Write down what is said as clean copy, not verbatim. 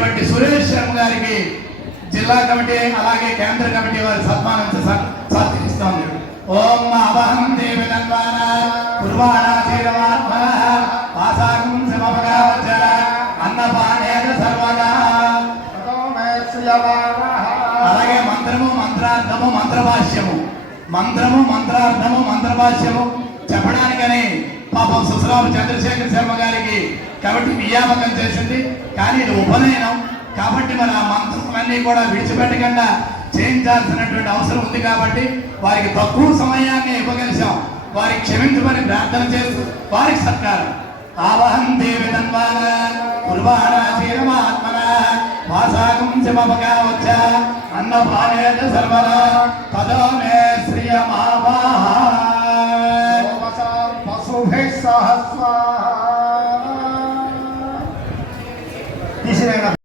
అయినటువంటి సురేష్ శర్మ గారికి జిల్లా కమిటీ అలాగే కేంద్ర కమిటీ వారి సన్మానం సత్కరిస్తోంది. ఓం అవహం దేవి తన్వాన కుర్వాణా శీలమాత్మన వాసాకం సమభగావచ అన్నపానేన సర్వదా. అలాగే మంత్రము మంత్రార్థము మంత్రభాష్యము మంత్రభాష్యము చెప్పడానికని పాపం సుశ్రామ చంద్రశేఖర్ శర్మ గారికి కమిటీ నియామకం చేసింది. కానీ ఇది ఉపనయనం కాబట్టి మన మంత్రాలన్నీ కూడా విడిచిపెట్టకుండా చేయించాల్సినటువంటి అవసరం ఉంది. కాబట్టి వారికి తక్కువ సమయాన్ని ఇవ్వగలిసాం. వారికి క్షమించమని ప్రార్థన చేస్తూ వారికి సత్కారం. ఆవహం దేవి తన్వాన కుర్వాణా శీలమాత్మన వాసాకం శమభగావచ అన్నపానేన సర్వదా తదో మే శ్రియమావాహ. పశుభిః సహస్వ